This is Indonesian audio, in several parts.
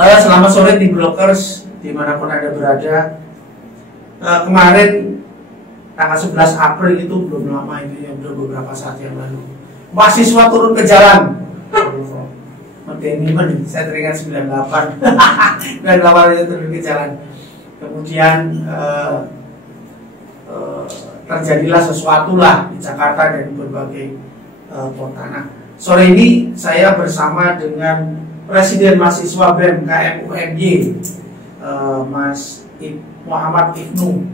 Selamat sore di Brokers dimanapun Anda berada. Kemarin tanggal 11 April itu belum lama, itu ya, udah beberapa saat yang lalu, mahasiswa turun ke jalan. Saya teringat 98 98 itu turun ke jalan. Kemudian terjadilah sesuatu lah di Jakarta dan berbagai kota. Nah, sore ini saya bersama dengan Presiden Mahasiswa BEM KM UMY, Mas Muhammad Ibnu.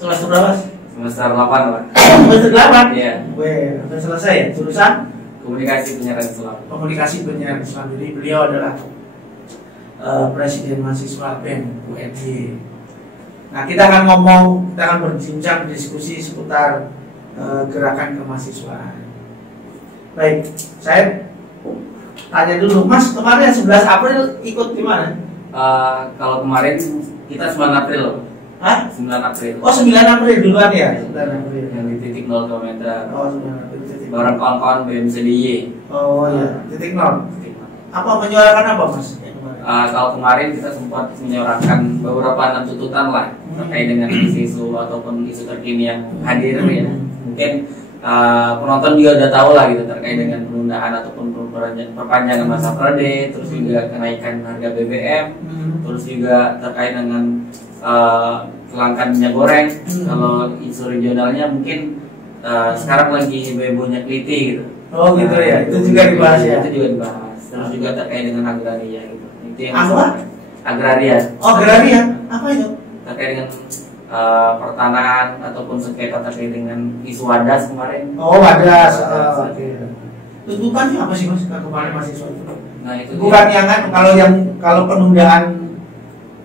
Semester berapa? Semester 8 Pak. Semester 8? Iya. Sudah selesai ya? Jurusan? Komunikasi Penyiaran Islam. Komunikasi Penyiaran Islam. Jadi beliau adalah Presiden Mahasiswa BEM UMY. Nah, kita akan berbincang, diskusi seputar gerakan kemahasiswaan. Baik, saya tanya dulu, Mas, kemarin 11 April ikut di mana? Kalau kemarin kita 9 April. Hah? 9 April. Oh, 9 April duluan ya? 9 April. Yang di titik 0 km. Oh, 9 April titik. Bareng kawan-kawan BMCDY. Oh ya, titik 0. Apa menyuarakan apa, Mas? Kalau kemarin kita sempat menyuarakan beberapa 6 tuntutan lah terkait dengan isu ataupun isu terkini yang hadir ya. Mungkin penonton juga udah tahu lah gitu terkait dengan penundaan ataupun perpanjangan masa periode, terus juga kenaikan harga BBM, terus juga terkait dengan kelangkaan minyak goreng. Kalau isu regionalnya mungkin sekarang lagi hebohnya keliti gitu. Oh gitu ya, itu juga dibahas ya. Itu juga dibahas. Terus juga terkait dengan agraria gitu. Itu yang apa? Agraria. Oh, agraria. Apa itu? Terkait dengan pertanahan ataupun sengketa terkait dengan isu wadas kemarin. Oh, wadas. Oke. Tuntutannya apa sih, Mas, kemarin mahasiswa itu? Nah, itu bukan yang kan kalau penundaan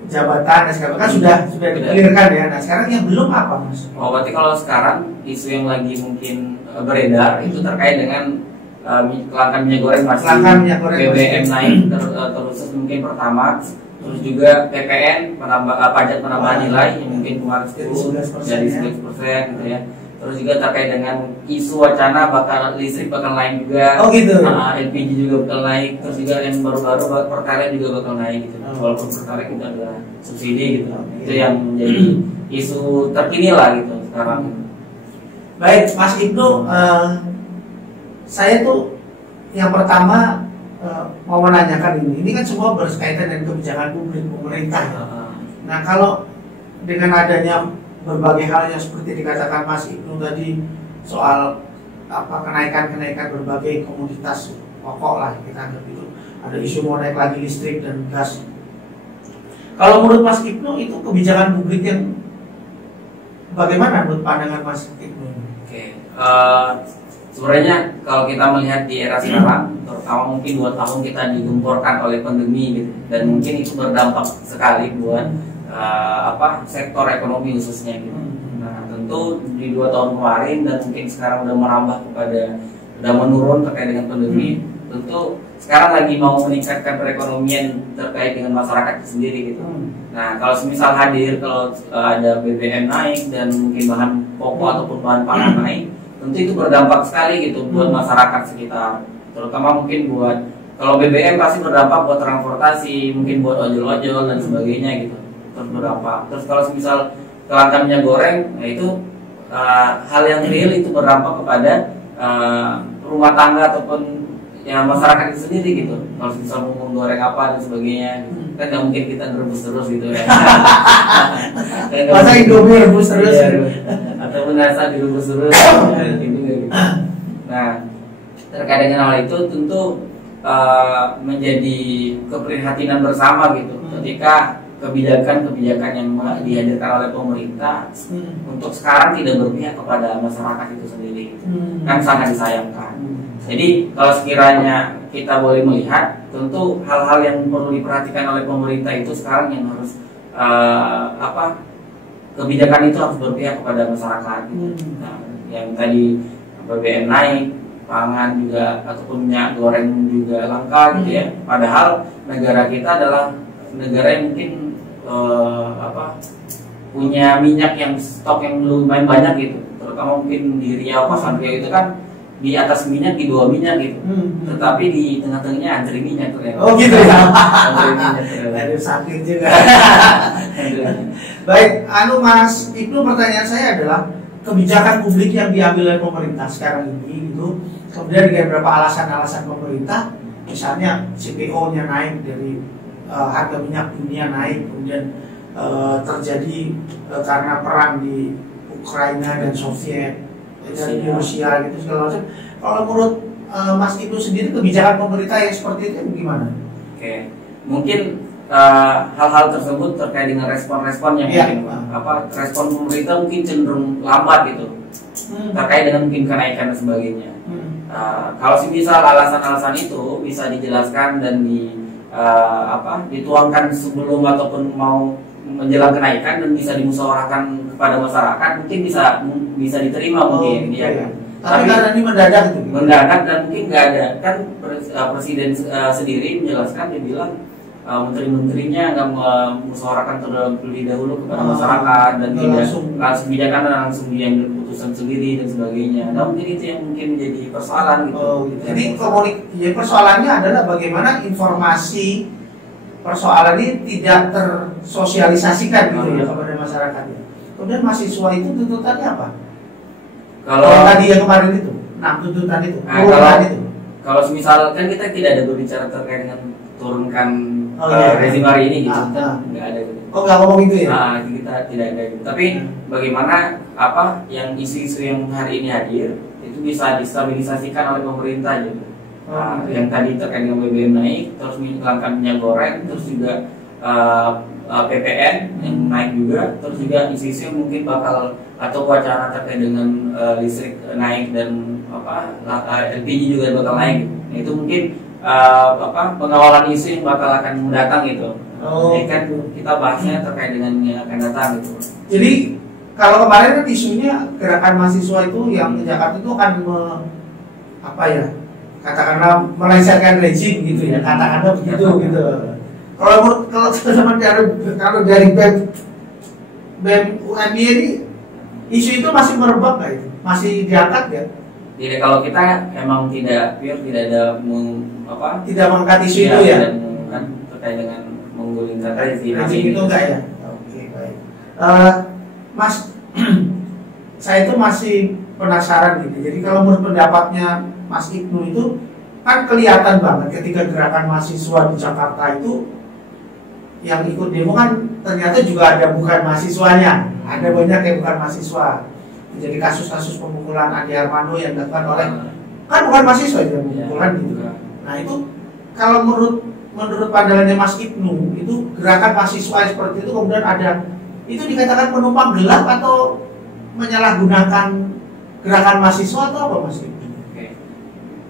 jabatan dan segala kan sudah dikelirkan ya. Nah, sekarang yang belum apa, Mas? Oh, berarti kalau sekarang isu yang lagi mungkin beredar itu terkait dengan kelangkaan minyak goreng BBM naik terus mungkin pertama, terus juga PPN pajak penambahan nilai yang mungkin kemarin 10 jadi 11% gitu ya. Terus juga terkait dengan isu wacana listrik bakal naik juga. Oh gitu. LPG juga bakal naik. Terus juga yang baru-baru Pertalite juga bakal naik gitu. Walaupun Pertalite itu adalah subsidi gitu. Itu yang menjadi isu terkini lah gitu sekarang. Baik, Mas Ibnu, saya tuh yang pertama mau menanyakan ini kan semua berkaitan dengan kebijakan publik pemerintah. Nah, kalau dengan adanya berbagai hal yang seperti dikatakan Mas Ibnu tadi soal kenaikan berbagai komoditas pokok lah, kita anggap itu, ada isu mau naik lagi listrik dan gas. Kalau menurut Mas Ibnu itu kebijakan publik yang bagaimana menurut pandangan Mas Ibnu? Oke. Sebenarnya kalau kita melihat di era sekarang, terutama mungkin 2 tahun kita digemborkan oleh pandemi gitu, dan mungkin itu berdampak sekali buat sektor ekonomi khususnya gitu. Nah, tentu di 2 tahun kemarin dan mungkin sekarang udah merambah udah menurun terkait dengan pandemi. Tentu sekarang lagi mau meningkatkan perekonomian terkait dengan masyarakat sendiri gitu. Nah, kalau semisal hadir, kalau ada BBM naik dan mungkin bahan pokok ataupun bahan pangan naik, tentu itu berdampak sekali gitu buat masyarakat sekitar. Terutama mungkin kalau BBM pasti berdampak buat transportasi, mungkin buat ojol-ojol dan sebagainya gitu. Terus berdampak. Terus kalau misal kelangkaan minyak goreng, nah itu hal yang real itu berdampak kepada rumah tangga ataupun ya masyarakat itu sendiri gitu. Kalau misal mau goreng apa dan sebagainya, kan nggak mungkin kita ngerebus terus gitu ya. Masa Indomie rebus terus? Ya, ataupun nasa direbus terus gitu. Nah, terkait dengan hal itu tentu menjadi keprihatinan bersama gitu ketika kebijakan yang dihadirkan oleh pemerintah untuk sekarang tidak berpihak kepada masyarakat itu sendiri kan sangat disayangkan. Jadi kalau sekiranya kita boleh melihat, tentu hal-hal yang perlu diperhatikan oleh pemerintah itu sekarang yang harus kebijakan itu harus berpihak kepada masyarakat gitu. Nah, yang tadi BBM naik, pangan juga ataupun minyak goreng juga langka gitu ya. Padahal negara kita adalah negara yang mungkin punya minyak yang stok yang lumayan banyak gitu. Terutama mungkin di Riau, Pasar Riau itu kan di atas minyak, di bawah minyak gitu. Tetapi di tengah-tengahnya antri minyak tuh ya. Oh gitu ya. Antri minyak tuh. Ada sakit juga. Baik, Mas Ibnu, pertanyaan saya adalah kebijakan publik yang diambil oleh pemerintah sekarang ini itu, kemudian dengan beberapa alasan-alasan pemerintah, misalnya CPO-nya naik dari harga minyak dunia naik, kemudian terjadi karena perang di Ukraina dan Soviet dan di Rusia gitu segala macam. Kalau menurut Mas Ibnu sendiri, kebijakan pemerintah yang seperti itu gimana? Oke, mungkin hal-hal tersebut terkait dengan respon-respon yang mungkin respon pemerintah mungkin cenderung lambat gitu, terkait dengan mungkin kenaikan dan sebagainya. Kalau misal alasan-alasan itu bisa dijelaskan dan dituangkan sebelum ataupun mau menjelang kenaikan dan bisa dimusyawarahkan kepada masyarakat, mungkin bisa diterima mungkin ya. Tapi karena ini mendadak dan mungkin nggak ada kan presiden sendiri menjelaskan, dia bilang menteri-menterinya nggak memusyawarahkan terlebih dahulu kepada masyarakat dan tidak langsung kebijakan dan langsung diambil keputusan sendiri dan sebagainya. Nah mungkin itu yang mungkin menjadi persoalan gitu. Jadi persoalannya adalah bagaimana informasi persoalan ini tidak tersosialisasikan gitu ya kepada masyarakat. Kemudian mahasiswa itu tuntutannya apa? Kalau tadi yang kemarin itu, tuntutan itu, kalau misal kan kita tidak ada berbicara terkait dengan turunkan rezim hari ini gitu, nggak ada gitu. Oh nggak ngomong itu ya? Kita tidak ada gitu. Tapi bagaimana yang isu-isu yang hari ini hadir itu bisa distabilisasikan oleh pemerintah gitu. Yang tadi terkait dengan BBM naik, terus langkah minyak goreng, terus juga PPN yang naik juga, terus juga isu-isu yang mungkin bakal atau wacana terkait dengan listrik naik dan LPG juga bakal naik. Nah, itu mungkin pengawalan isu yang bakal akan mendatang gitu. Ini kan kita bahasnya terkait dengan yang akan datang gitu. Jadi kalau kemarin kan isunya gerakan mahasiswa itu yang di Jakarta itu akan katakanlah melengsarkan rezim gitu ya, katakanlah begitu gitu. Kalau dari BEM UMY ini isu itu masih merebak nggak itu? Masih diangkat nggak? Tidak, kalau kita emang tidak ada tidak mengangkat isu itu ya? Kan terkait dengan menggulingkan rezim itu enggak ya? Oke, baik. Mas, saya itu masih penasaran gitu. Jadi kalau menurut pendapatnya Mas Ibnu itu kan kelihatan banget ketika gerakan mahasiswa di Jakarta itu yang ikut demo kan ternyata juga ada bukan mahasiswanya, ada banyak yang bukan mahasiswa. Jadi kasus-kasus pemukulan Andi Armando yang dilakukan oleh kan bukan mahasiswa yang pemukulan gitu. Nah itu kalau menurut pandangannya Mas Ibnu itu gerakan mahasiswa seperti itu kemudian ada itu dikatakan penumpang gelap atau menyalahgunakan gerakan mahasiswa atau apa Mas Ibnu?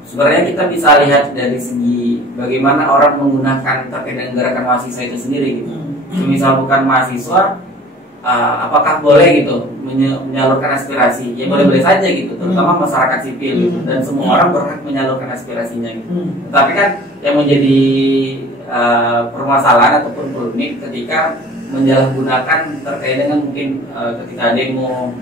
Sebenarnya kita bisa lihat dari segi bagaimana orang menggunakan terkait dengan gerakan mahasiswa itu sendiri gitu. Misal bukan mahasiswa, apakah boleh gitu menyalurkan aspirasi? Ya boleh-boleh saja gitu, terutama masyarakat sipil gitu. Dan semua orang berhak menyalurkan aspirasinya gitu. Tapi kan yang menjadi permasalahan ataupun polemik ketika menyalahgunakan terkait dengan mungkin ketika demo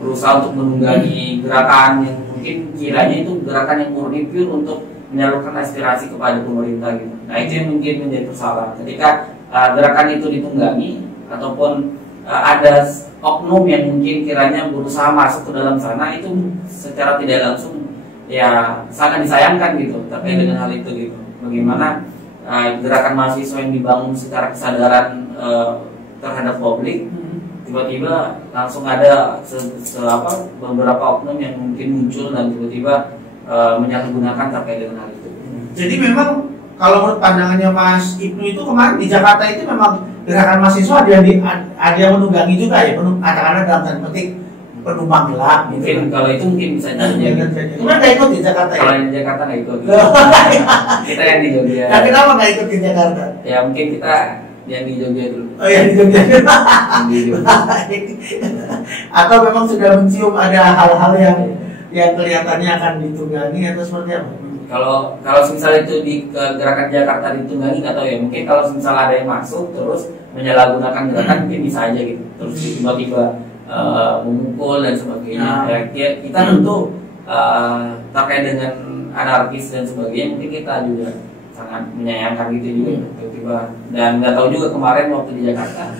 berusaha untuk menunggangi gerakan yang mungkin kiranya itu gerakan yang murni pure untuk menyalurkan aspirasi kepada pemerintah gitu. Nah itu yang mungkin menjadi persoalan ketika gerakan itu ditunggangi ataupun ada oknum yang mungkin kiranya berusaha masuk ke dalam sana, itu secara tidak langsung ya sangat disayangkan gitu terkait dengan hal itu gitu. Bagaimana gerakan mahasiswa yang dibangun secara kesadaran terhadap publik tiba-tiba langsung ada beberapa oknum yang mungkin muncul dan tiba-tiba menyalahgunakan terkait dengan hal itu. Jadi memang kalau menurut pandangannya Mas Ibnu itu kemarin di Jakarta itu memang gerakan mahasiswa ada yang menunggangi juga ya, katakanlah dalam tanda petik penumpang gelap gitu. Mungkin kalau itu mungkin bisa jadi. Cuma nggak ikut di Jakarta ya? Kalau di Jakarta nggak ikut. Kita yang di Jogja. Nah, kenapa nggak ikut di Jakarta? Ya mungkin kita yang di Jogja dulu. Oh ya di Jogja. Atau memang sudah mencium ada hal-hal yang kelihatannya akan ditunggangi atau seperti apa? Kalau misalnya itu di gerakan Jakarta ditunggangi atau ya mungkin kalau misalnya ada yang masuk terus menyalahgunakan gerakan mungkin bisa aja gitu. Terus tiba-tiba memukul dan sebagainya. Ya, kita tentu terkait dengan anarkis dan sebagainya, mungkin kita juga sangat menyayangkan gitu juga tiba-tiba. Dan nggak tahu juga kemarin waktu di Jakarta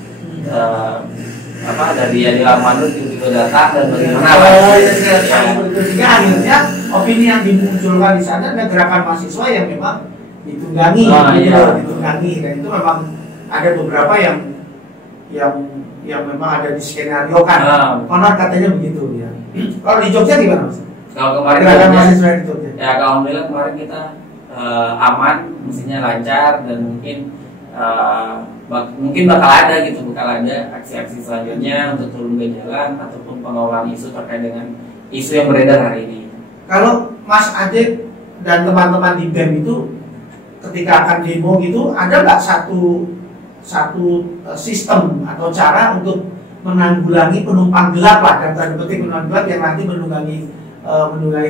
dari Adi Armando tiba-tiba datang dan bagaimana ya, akhirnya opini yang dimunculkan di sana ada gerakan mahasiswa yang memang ditunggangi, ditunggangi, dan itu memang ada beberapa yang memang ada di skenario kan. Konon katanya begitu ya. Kalau di Jogja gimana Mas? Kalau kemarin mahasiswa di Jogja. Ya, kalau alhamdulillah kemarin kita aman, mestinya lancar, dan mungkin bakal ada aksi-aksi selanjutnya untuk turun ke jalan ataupun penolakan isu terkait dengan isu yang beredar hari ini. Kalau Mas Adit dan teman-teman di BEM itu ketika akan demo gitu, ada nggak satu sistem atau cara untuk menanggulangi penumpang gelap lah, dan tanda petik penumpang gelap yang nanti menunggangi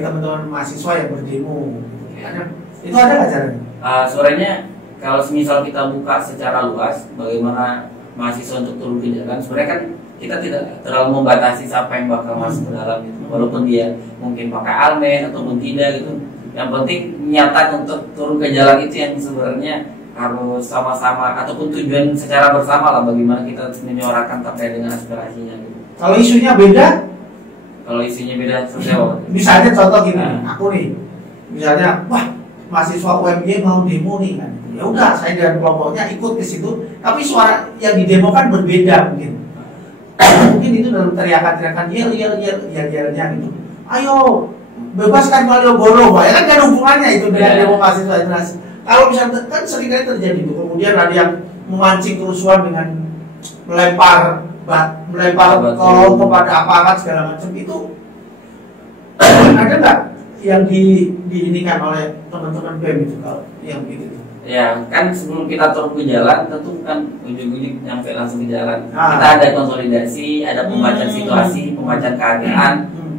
teman-teman mahasiswa yang berdemo? Itu ada nggak caranya? Suaranya kalau semisal kita buka secara luas bagaimana mahasiswa untuk turun ke jalan, sebenarnya kan kita tidak terlalu membatasi siapa yang bakal masuk ke dalam gitu. Walaupun dia mungkin pakai almen ataupun tidak gitu. Yang penting nyata untuk turun ke jalan itu yang sebenarnya harus sama-sama ataupun tujuan secara bersama lah, bagaimana kita menyuarakan terkait dengan aspirasinya gitu. Kalau isunya beda? Kalau isunya beda seperti apa? Misalnya contoh gini, aku nih, misalnya, wah mahasiswa UMY mau demo nih kan, ya udah saya dan kelompoknya ikut ke situ, tapi suara yang didemokan berbeda mungkin. Mungkin itu dalam teriakan-teriakan yel-yelnya gitu. Ayo bebaskan Malioboro, ya kan gak ada hubungannya itu dengan demo mahasiswa itu. Kalau misalnya kan seringkali terjadi itu, kemudian ada yang memancing kerusuhan dengan melempar kolom kepada aparat segala macam, itu ada nggak yang diinikan oleh teman-teman BEM itu kalau yang begitu? Ya kan sebelum kita turun ke jalan tentu kan ujung-ujung nyampe langsung ke jalan. Kita ada konsolidasi, ada pembacaan situasi, pembacaan keadaan,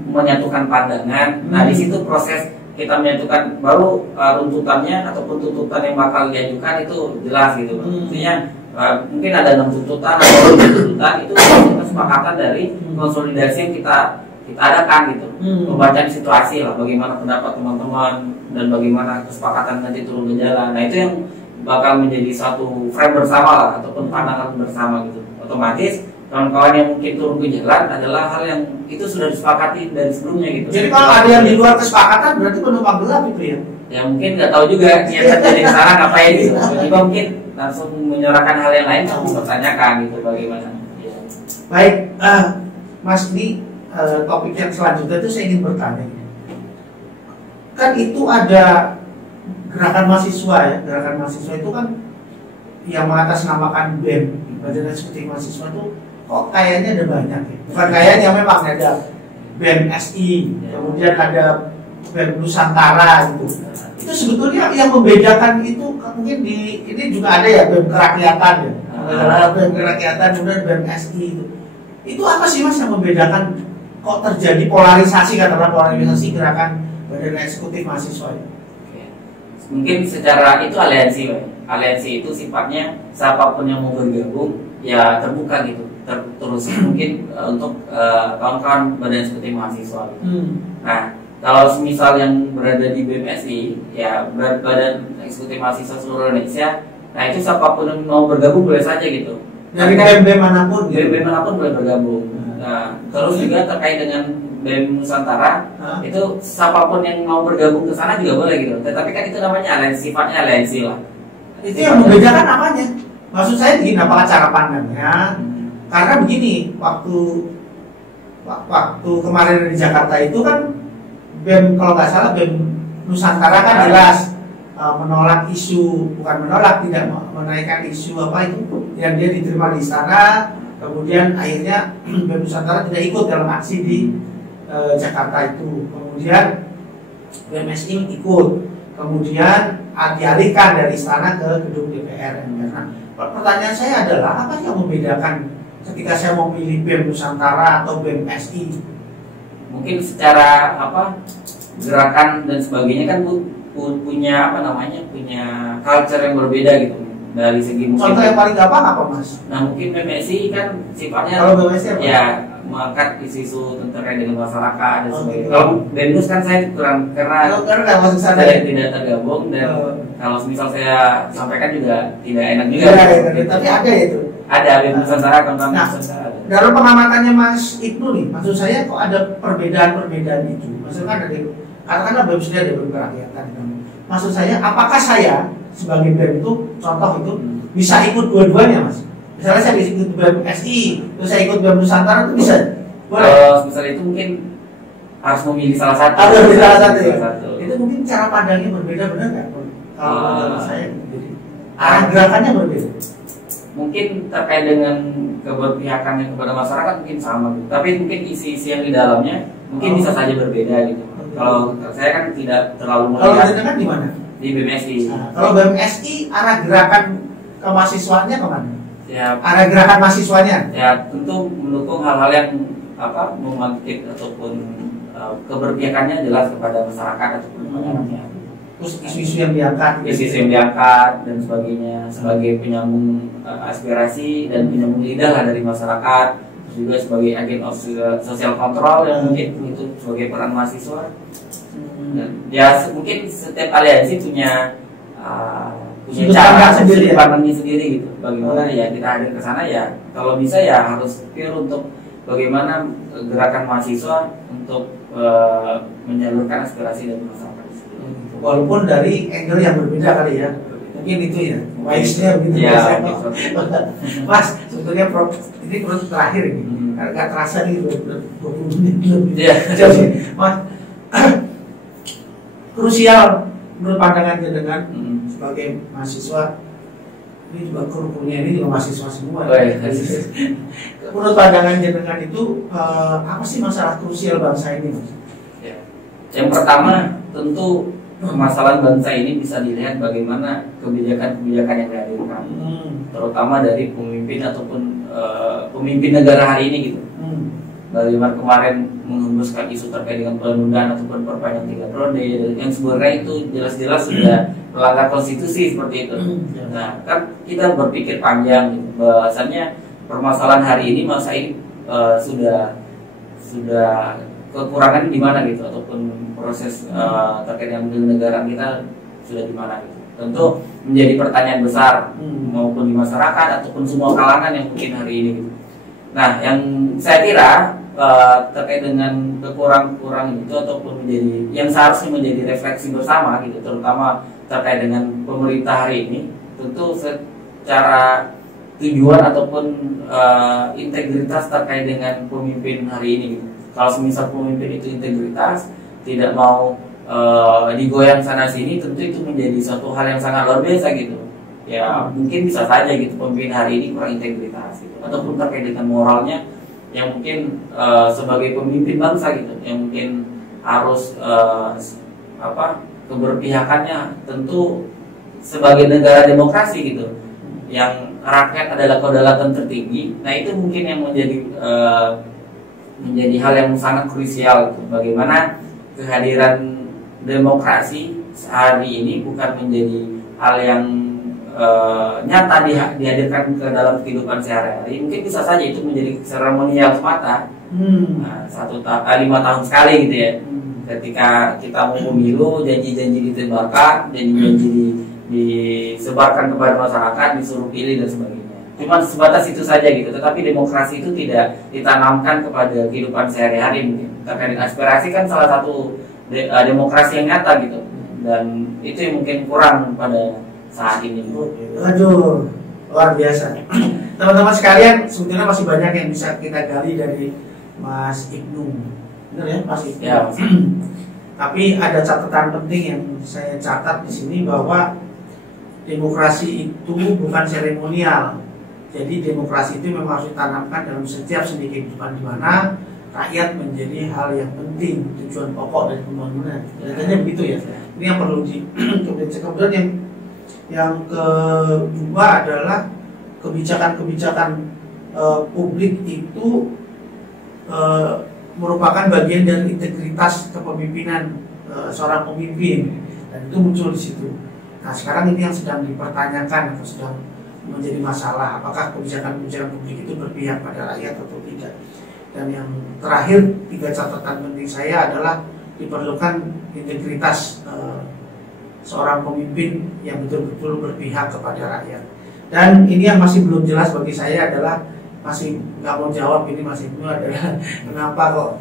menyatukan pandangan. Nah di situ proses kita menyatukan baru runtutannya ataupun tuntutan yang bakal diajukan itu jelas gitu. Maksudnya mungkin ada 6 tuntutan atau 7 tuntutan, itu kesepakatan dari konsolidasi yang kita adakan gitu. Pembacaan situasi lah, bagaimana pendapat teman-teman dan bagaimana kesepakatan nanti turun ke jalan. Nah itu yang bakal menjadi satu frame bersama lah ataupun pandangan bersama gitu. Otomatis kawan-kawan yang mungkin turun ke jalan adalah hal yang itu sudah disepakati dari sebelumnya gitu. Jadi kalau ada yang di luar kesepakatan berarti penumpang gelap itu ya? Ya mungkin nggak tahu juga yang terjadi di sana ngapain gitu. Tiba-tiba mungkin langsung menyerahkan hal yang lain, kamu bertanyakan gitu bagaimana. Ya. Baik, Mas, ini topik yang selanjutnya itu saya ingin bertanya. Kan itu ada gerakan mahasiswa ya, gerakan mahasiswa itu kan yang mengatasnamakan BEM, Badan Eksekutif Mahasiswa itu kok kayaknya ada banyak ya. Bukan kayaknya, memang ada BEM SI, kemudian ada BEM Nusantara gitu. Itu sebetulnya yang membedakan itu mungkin ini juga ada ya BEM Kerakyatan ya. BEM Kerakyatan kemudian BEM SI itu. Itu apa sih Mas yang membedakan kok terjadi polarisasi, katakanlah polarisasi gerakan Badan Eksekutif Mahasiswa ya? Mungkin secara itu aliansi, aliansi itu sifatnya siapapun yang mau bergabung ya terbuka gitu, terus mungkin untuk kawan-kawan Badan Eksekutif Mahasiswa. Nah kalau misal yang berada di BMSI ya Badan Eksekutif Mahasiswa seluruh Indonesia, nah itu siapapun yang mau bergabung boleh saja gitu. Dari BEM manapun, BEM manapun boleh bergabung. Nah terus juga terkait dengan BEM Nusantara, itu siapapun yang mau bergabung ke sana juga boleh gitu. Tetapi kan itu namanya aliansi, sifatnya aliansi lah. Itu yang membedakan apanya? Maksud saya begini, apakah cara pandangnya? Karena begini, waktu kemarin di Jakarta itu kan BEM, kalau nggak salah BEM Nusantara kan jelas menolak isu, bukan menolak, tidak menaikkan isu apa itu yang dia diterima di istana. Kemudian akhirnya BEM Nusantara tidak ikut dalam aksi di Jakarta itu. Kemudian BMSI ikut. Kemudian dialihkan dari istana ke gedung DPR. Karena pertanyaan saya adalah apa yang membedakan ketika saya mau pilih BEM Nusantara atau BMSI? Mungkin secara gerakan dan sebagainya kan punya punya culture yang berbeda gitu. Dari segi mungkin contoh yang paling gampang apa Mas? Nah mungkin BMSI kan sifatnya kalau BMSI apa? Ya mengangkat isu-isu terkait dengan masyarakat dan sebagainya. Kalau BEMNUS kan saya kurang karena nggak masuk sana saya tidak tergabung dan kalau misal saya sampaikan juga tidak enak juga. Tapi ada itu. Ada BEMNUS Nusantara tentang Nusantara. Dalam pengamatannya Mas Ibnu nih, maksud saya kok ada perbedaan itu? Maksudnya ada katakanlah BEM sudah ada kerakyatan. Maksud saya, apakah saya sebagai BEM itu contoh itu bisa ikut dua-duanya, Mas? Misalnya saya bisa ikut BEM SI, terus saya ikut BEM Nusantara itu bisa? Boleh. Misalnya itu mungkin harus memilih salah satu. Harus memilih salah satu ya. Itu mungkin cara pandangnya berbeda, benar nggak? Kalau menurut saya, arah gerakannya berbeda. Mungkin terkait dengan keberpihakannya kepada masyarakat mungkin sama, gitu. Tapi mungkin isi-isi yang di dalamnya mungkin bisa saja berbeda gitu. Kalau saya kan tidak terlalu melihat. Kalau kan di mana? Di BMSI. Kalau BMSI arah gerakan ke mahasiswanya kemana? Ya, arah gerakan mahasiswanya? Ya tentu mendukung hal-hal yang memantik ataupun keberpihakannya jelas kepada masyarakat ataupun masyarakat. Terus isu-isu yang diangkat, dan sebagainya sebagai penyambung aspirasi dan penyambung lidah lah dari masyarakat, juga sebagai agen of social control yang mungkin itu sebagai peran mahasiswa. Dan ya mungkin setiap aliansi punya cara sudut pandangnya sendiri gitu. Bagaimana ya kita hadir ke sana ya kalau bisa ya harus pure untuk bagaimana gerakan mahasiswa untuk menyalurkan aspirasi dari masyarakat. Walaupun dari angle yang berbeda kali ya, mungkin itu ya, wise-nya begitu ya. Mas, sebetulnya ini proses terakhir ini, nggak terasa nih 20 menit lebih. Mas, krusial menurut pandangan jenengan sebagai mahasiswa, ini juga kurikulumnya ini juga mahasiswa semua. Menurut pandangan jenengan itu apa sih masalah krusial bangsa ini, Mas? Yang pertama tentu permasalahan bangsa ini bisa dilihat bagaimana kebijakan-kebijakan yang dihadirkan, terutama dari pemimpin ataupun pemimpin negara hari ini gitu. Bagaimana kemarin menghembuskan isu terkait dengan penundaan ataupun perpanjangan 3 periode yang sebenarnya itu jelas-jelas sudah melanggar konstitusi seperti itu. Nah, kan kita berpikir panjang gitu. Bahwasannya permasalahan hari ini masa ini sudah kekurangan di mana gitu ataupun proses terkait dengan negara kita sudah di mana gitu. Tentu menjadi pertanyaan besar maupun di masyarakat ataupun semua kalangan yang mungkin hari ini gitu. Nah, yang saya kira terkait dengan kekurangan itu ataupun menjadi yang seharusnya menjadi refleksi bersama gitu, terutama terkait dengan pemerintah hari ini, tentu secara tujuan ataupun integritas terkait dengan pemimpin hari ini gitu. Kalau semisal pemimpin itu integritas, tidak mau digoyang sana sini, tentu itu menjadi suatu hal yang sangat luar biasa gitu. Ya mungkin bisa saja gitu pemimpin hari ini kurang integritas gitu. Ataupun terkait dengan moralnya yang mungkin sebagai pemimpin bangsa gitu, yang mungkin harus keberpihakannya tentu sebagai negara demokrasi gitu, yang rakyat adalah kedaulatan tertinggi. Nah itu mungkin yang menjadi hal yang sangat krusial gitu. Bagaimana kehadiran demokrasi hari ini bukan menjadi hal yang nyata dihadirkan ke dalam kehidupan sehari-hari. Mungkin bisa saja itu menjadi seremonial semata. Nah, 5 tahun sekali gitu ya. Ketika kita mau pemilu, janji-janji ditebarkan, janji-janji disebarkan kepada masyarakat, disuruh pilih dan sebagainya. Cuma sebatas itu saja gitu. Tetapi demokrasi itu tidak ditanamkan kepada kehidupan sehari-hari mungkin. Terkait aspirasi kan salah satu demokrasi yang nyata gitu. Dan itu yang mungkin kurang pada saat ini. Aduh, luar biasa. Teman-teman sekalian, sebetulnya masih banyak yang bisa kita gali dari Mas Ibnu. Benar ya, Mas Ibnu? Ya, Mas. Tapi ada catatan penting yang saya catat di sini bahwa demokrasi itu bukan seremonial. Jadi demokrasi itu memang harus ditanamkan dalam setiap sendi kehidupan di mana rakyat menjadi hal yang penting, tujuan pokok dari pembangunan. Kelihatannya begitu ya. Ini yang perlu kemudian yang kedua adalah kebijakan-kebijakan publik itu merupakan bagian dari integritas kepemimpinan seorang pemimpin, dan itu muncul di situ. Nah sekarang ini yang sedang dipertanyakan atau sedang menjadi masalah, apakah kebijakan-kebijakan publik itu berpihak pada rakyat atau tidak. Dan Dan yang terakhir, 3 catatan penting saya adalah diperlukan integritas seorang pemimpin yang betul-betul berpihak kepada rakyat. Dan ini yang masih belum jelas bagi saya adalah, masih nggak mau jawab ini masih itu adalah kenapa kok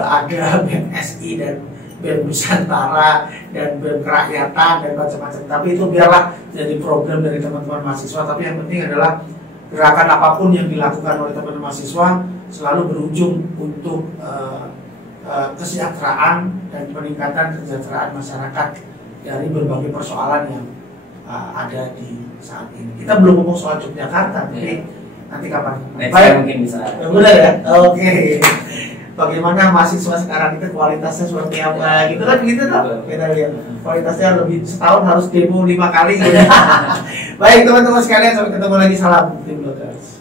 ada BMSI dan BEM Nusantara dan BEM Kerakyatan dan macam-macam. Tapi itu biarlah jadi program dari teman-teman mahasiswa. Tapi yang penting adalah gerakan apapun yang dilakukan oleh teman-teman mahasiswa selalu berujung untuk kesejahteraan dan peningkatan kesejahteraan masyarakat dari berbagai persoalan yang ada di saat ini. Kita belum ngomong soal Yogyakarta, tapi nanti kapan? Baik, mungkin bisa. Benar ya? Oke. Bagaimana mahasiswa sekarang itu kualitasnya seperti apa? Gitu kan, gitu tuh. Kita lihat kualitasnya lebih, setahun harus demo 5 kali. Baik teman-teman sekalian, sampai ketemu lagi. Salam Tim Bloggers.